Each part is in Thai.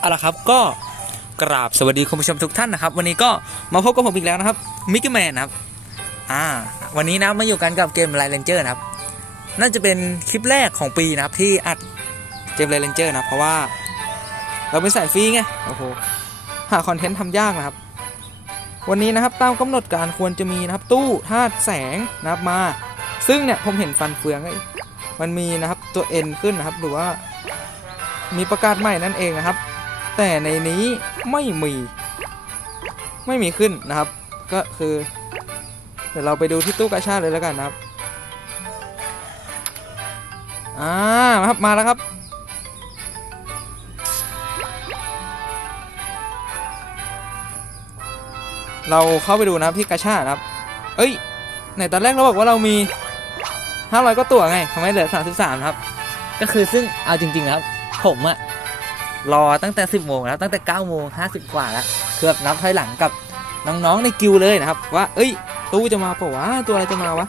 เอาละครับก็กราบสวัสดีคุณผู้ชมทุกท่านนะครับ วันนี้ก็มาพบกับผมอีกแล้วนะครับมิกกี้แมนนะครับอ่าวันนี้นะมาอยู่กันกับเกมไลเลนเจอร์นะครับ น่าจะเป็นคลิปแรกของปีนะครับที่อัดเกมไลเลนเจอร์นะเพราะว่า เราเป็นสายฟรีไงโอ้โหหาคอนเทนต์ทำยากนะครับ วันนี้นะครับตามกำหนดการควรจะมีนะครับตู้ธาตุแสงนะครับมา ซึ่งเนี่ยผมเห็นฟันเฟืองไอมันมีนะครับตัว N ขึ้นนะครับหรือว่ามีประกาศใหม่นั่นเองนะครับ แต่ในนี้ไม่มีไม่มีขึ้นนะครับ ก็คือ เดี๋ยวเราไปดูที่ตู้กาชาเลยแล้วกันนะครับอ่าครับมาแล้วครับ เราเข้าไปดูนะครับที่กาชาดครับ เอ้ยในตอนแรกเราบอกว่าเรามี 500 ก็ตัวไงทำไมเหลือ 33 ครับ ก็คือซึ่งเอาจริงๆนะครับ ผมอะรอตั้งแต่ 10 โมงแล้วตั้งแต่ 9 โมง 50 กว่าแล้วคือแบบนับถอยหลังกับน้องๆในกิวเลยนะครับ ว่า เอ้ย ตู้จะมาเปล่าวะตัวอะไรจะมาวะ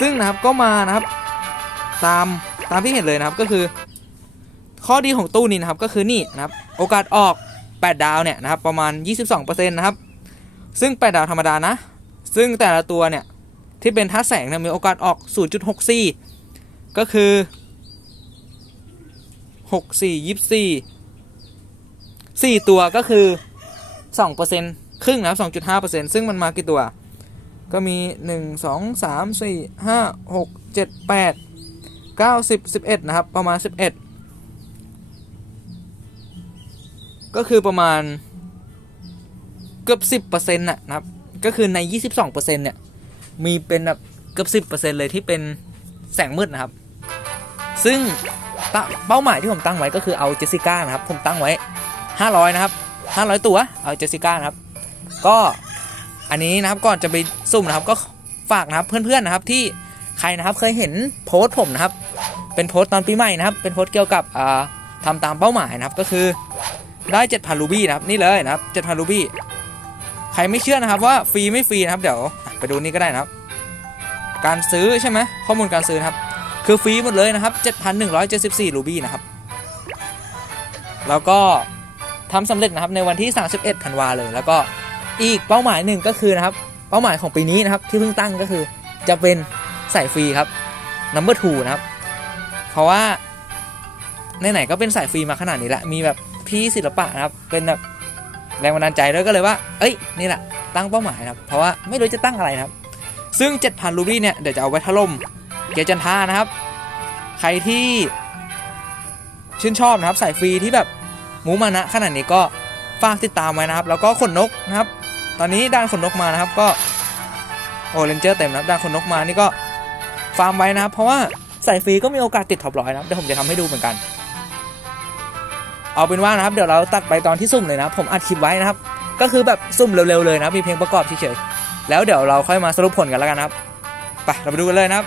ซึ่งนะครับก็มานะครับ ตามตามที่เห็นเลยนะครับก็คือ ข้อดีของตู้นี้นะครับก็คือนี่นะครับ โอกาสออก 8 ดาวเนี่ยนะครับประมาณ 22%นะครับ ซึ่ง8ดาวธรรมดานะ ซึ่งแต่ละตัวเนี่ย ที่เป็นท่าแสงมีโอกาสออก 0.64 ก็คือ 64 24 4 ตัวก็คือ 2%ครึ่งนะครับ2.5%ซึ่งมันมากี่ตัว ก็มี 1 2 3 4 5 6 7 8 9 10 11 นะครับ ประมาณ 11 ก็คือประมาณ เกือบ10%น่ะนะครับ ก็คือใน22%เปอร์เซ็นต์เนี่ยมีเป็นแบบเกือบ10%เปอร์เซ็นต์เลยที่เป็นแสงมืดนะครับ ซึ่งเป้าหมายที่ผมตั้งไว้ก็คือเอาเจสสิก้านะครับ ผมตั้งไว้500นะครับ500ตัวเอาเจสสิก้านะครับ ก็อันนี้นะครับก่อนจะไปสุ่มนะครับก็ฝากนะครับเพื่อนๆนะครับที่ใครนะครับเคยเห็นโพสต์ผมนะครับ เป็นโพสต์ตอนปีใหม่นะครับ เป็นโพสต์เกี่ยวกับอ่าทำตามเป้าหมายนะครับก็คือได้ 7,000รูบี้นะครับนี่เลยนะครับ7,000รูบี้ ใครไม่เชื่อนะครับว่าฟรีไม่ฟรีนะครับเดี๋ยวไปดูนี่ก็ได้นะครับ การซื้อใช่ไหมข้อมูลการซื้อนะครับ คือฟรีหมดเลยนะครับ 7,174รูบี้นะครับ แล้วก็ทำสำเร็จนะครับในวันที่ 31ธันวาเลย แล้วก็อีกเป้าหมายหนึ่งก็คือนะครับ เป้าหมายของปีนี้นะครับที่เพิ่งตั้งก็คือจะเป็นใส่ฟรีครับ number two นะครับ เพราะว่าไหนๆก็เป็นสายฟรีมาขนาดนี้ล้วมีแบบพี่ศิลปะนะครับเป็นแบบ แรงบันดาลใจด้วยก็เลยว่า เอ้ย นี่แหละ ตั้งเป้าหมายนะครับ เพราะว่าไม่รู้จะตั้งอะไรนะครับ ซึ่ง 7,000 รูบี้เนี่ย เดี๋ยวจะเอาไว้ถล่มเกจันทานะครับ ใครที่ชื่นชอบนะครับ สายฟรีที่แบบหมูมานะขนาดนี้ก็ฝากติดตามไว้นะครับ แล้วก็ขนนกนะครับ ตอนนี้ด้านขนนกมานะครับ ก็โอเรนเจอร์เต็มนะครับด้านขนนกมานี่ก็ฟาร์มไว้นะครับ เพราะว่าสายฟรีก็มีโอกาสติดท็อปร้อยนะครับ เดี๋ยวผมจะทำให้ดูเหมือนกัน เอาเป็นว่านะครับเดี๋ยวเราตัดไปตอนที่สุ่มเลยนะผมอัดคลิปไว้นะครับ ก็คือแบบสุ่มเร็วๆเลยนะมีเพลงประกอบเฉยๆแล้วเดี๋ยวเราค่อยมาสรุปผลกันแล้วกันนะครับไปเราไปดูกันเลยนะครับ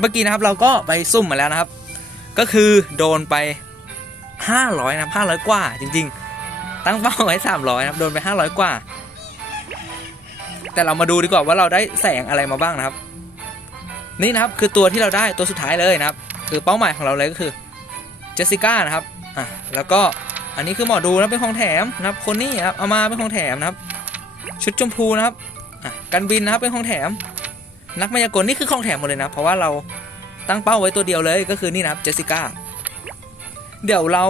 เมื่อกี้นะครับเราก็ไปซุ่มมาแล้วนะครับ ก็คือโดนไป 500นะครับ500 กว่าจริง ๆ ตั้งเป้าไว้ 300นะครับโดนไป 500 กว่า แต่เรามาดูดีกว่าว่าเราได้แสงอะไรมาบ้างนะครับ นี่นะครับคือตัวที่เราได้ตัวสุดท้ายเลยนะครับ คือเป้าหมายของเราเลยก็คือเจสสิก้านะครับอะแล้วก็อันนี้คือหมอดูนะเป็นของแถมนะครับคนนี้นะครับเอามาเป็นของแถมนะครับ ชุดชมพูนะครับอะกันบินนะครับเป็นของแถม นักมายากลนี่คือของแถมหมดเลยนะ เพราะว่าเราตั้งเป้าไว้ตัวเดียวเลยก็คือนี่นะครับเจสสิก้าเดี๋ยวเรา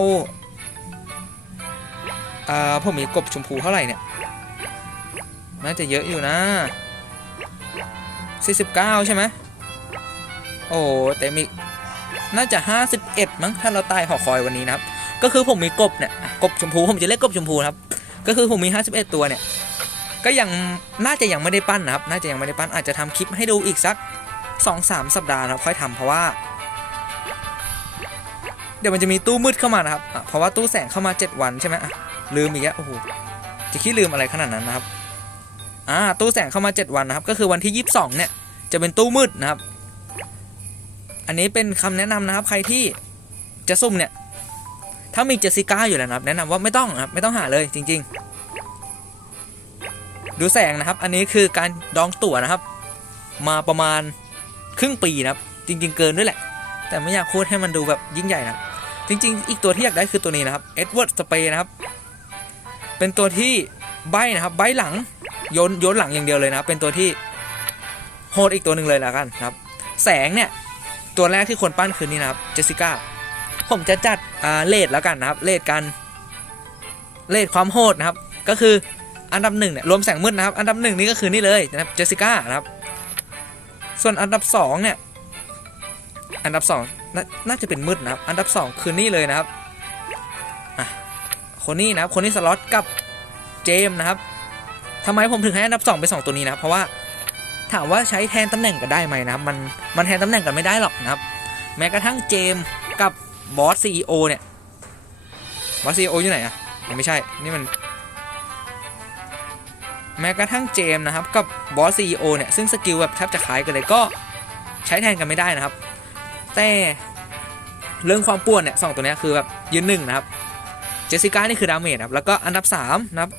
อ่าผมมีกบชมพูเท่าไหร่เนี่ยน่าจะเยอะอยู่นะ 49 ใช่ไหมโอ้แต่มีน่าจะ 51 มั้งถ้าเราตายหอคอยวันนี้นะครับ ก็คือผมมีกบเนี่ยกบชมพูผมจะเรียกกบชมพูครับ ก็คือผมมี 51 ตัวเนี่ย ก็ยังน่าจะยังไม่ได้ปั้นนะครับ น่าจะยังไม่ได้ปั้นอาจจะทำคลิปให้ดูอีกสัก 2-3 สัปดาห์นะครับค่อยทำเพราะว่า เดี๋ยวมันจะมีตู้มืดเข้ามานะครับเพราะว่าตู้แสงเข้ามา 7 วันใช่ไหมลืมอีกแล้วโอ้โหจะคิดลืมอะไรขนาดนั้นนะครับอ่าตู้แสงเข้ามา 7 วันนะครับ ก็คือวันที่ 22 เนี่ย จะเป็นตู้มืดนะครับ อันนี้เป็นคำแนะนำนะครับ ใครที่จะซุ่มเนี่ย ถ้ามีเจสิก้าอยู่แล้วนะครับ แนะนำว่าไม่ต้องนะครับ ไม่ต้องหาเลยจริง ๆ ดูแสงนะครับ อันนี้คือการดองตั๋วนะครับ มาประมาณครึ่งปีนะครับ จริง ๆ เกินด้วยแหละ แต่ไม่อยากพูดให้มันดูแบบยิ่งใหญ่นะ จริง ๆ อีกตัวที่อยากได้คือตัวนี้นะครับเอ็ดเวิร์ดสเปย์นะครับ เป็นตัวที่ใบนะครับใบหลังโยนโยนหลังอย่างเดียวเลยนะเป็นตัวที่โหดอีกตัวหนึ่งเลยแล้วกันครับ แสงเนี่ยตัวแรกที่คนปั้นคือนี่นะครับเจสสิก้าผมจะจัดอ่าเลทแล้วกันนะครับเลทกันเลทความโหดนะครับ ก็คือ อันดับหนึ่งเนี่ยรวมแสงมืดนะครับ อันดับหนึ่งนี่ก็คือนี่เลยนะครับเจสสิก้านะครับ ส่วนอันดับสองเนี่ย อันดับสองน,น่าจะเป็นมืดนะครับ อันดับสองคือนี่เลยนะครับคนนี้นะครับคนนี้สล็อตกับเจมนะครับทำไมผมถึงให้อันดับสองเป็นสองตัวนี้นะครับเพราะว่าถามว่าใช้แทนตำแหน่งกันได้ไหมนะครับมันมันแทนตำแหน่งกันไม่ได้หรอกนะครับ แม้กระทั่งเจมกับบอสซีโอเนี่ยบอสซีโออยู่ไหนอะยังไม่ใช่นี่มัน แม้กระทั่งเจมนะครับ กับบอสซีโอเนี่ยซึ่งสกิลแบบแทบจะคล้ายกันเลยก็ใช้แทนกันไม่ได้นะครับ แต่เรื่องความป่วนเนี่ยสองตัวนี้คือแบบยืนหนึ่งนะครับ เจสสิก้านี่คือดาเมจครับแล้วก็อันดับสามนะครับ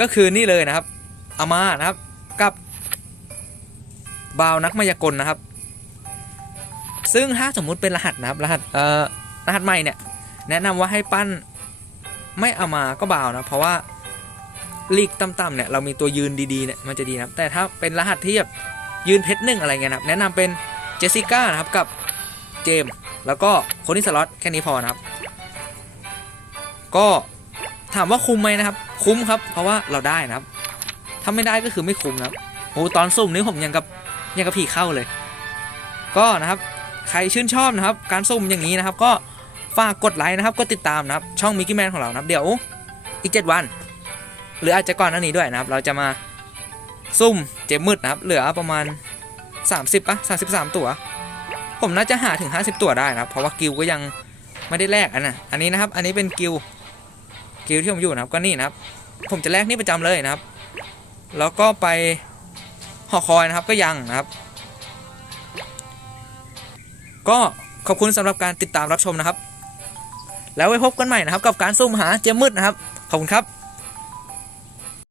ก็คือนี่เลยนะครับอามานะครับกับบาวนักมายากลนะครับ ซึ่งถ้าสมมุติเป็นรหัสนะครับ รหัสเอ่อรหัสใหม่เนี่ยแนะนำว่าให้ปั้นไม่อามาก็บาวนะเพราะว่า ลีกต่ำๆเนี่ยเรามีตัวยืนดีๆเนี่ยมันจะดีนะครับแต่ถ้าเป็นรหัสเที่แบยืนเพชรหนึ่งอะไรเงี้ยนะแนะนำเป็นเจสสิก้านะครับกับเจมแล้วก็คนที่สล็อตแค่นี้พอนะครับ ก็ถามว่าคุ้มไหมนะครับ คุ้มครับ เพราะว่าเราได้นะครับ ถ้าไม่ได้ก็คือไม่คุ้มนะครับโอ้ตอนสุ่มนี้ผมยังกับยังกับผีเข้าเลย ก็นะครับใครชื่นชอบนะครับ การสุ่มอย่างนี้นะครับ ก็ฝากกดไลค์นะครับกดติดตามนะครับ ช่องมิกกี้แมนของเรานะครับ เดี๋ยวอีก 7 วัน หรืออาจจะก่อนหน้านี้ด้วยนะครับ เราจะมาซุ่มเจมมืดนะครับ เหลือประมาณ 30ปะ33 ตัว ผมน่าจะหาถึง 50 ตัวได้นะครับ เพราะว่ากิลก็ยังไม่ได้แลกอันนะอันนี้นะครับ อันนี้เป็นกิลกิลที่ผมอยู่นะครับ ก็นี่นะครับ ผมจะแลกนี่ประจำเลยนะครับ แล้วก็ไปหอคอยนะครับ ก็ยังนะครับ ก็ขอบคุณสำหรับการติดตามรับชมนะครับ แล้วไว้พบกันใหม่นะครับ กับการซุ่มหาเจมมืดนะครับ ขอบคุณครับ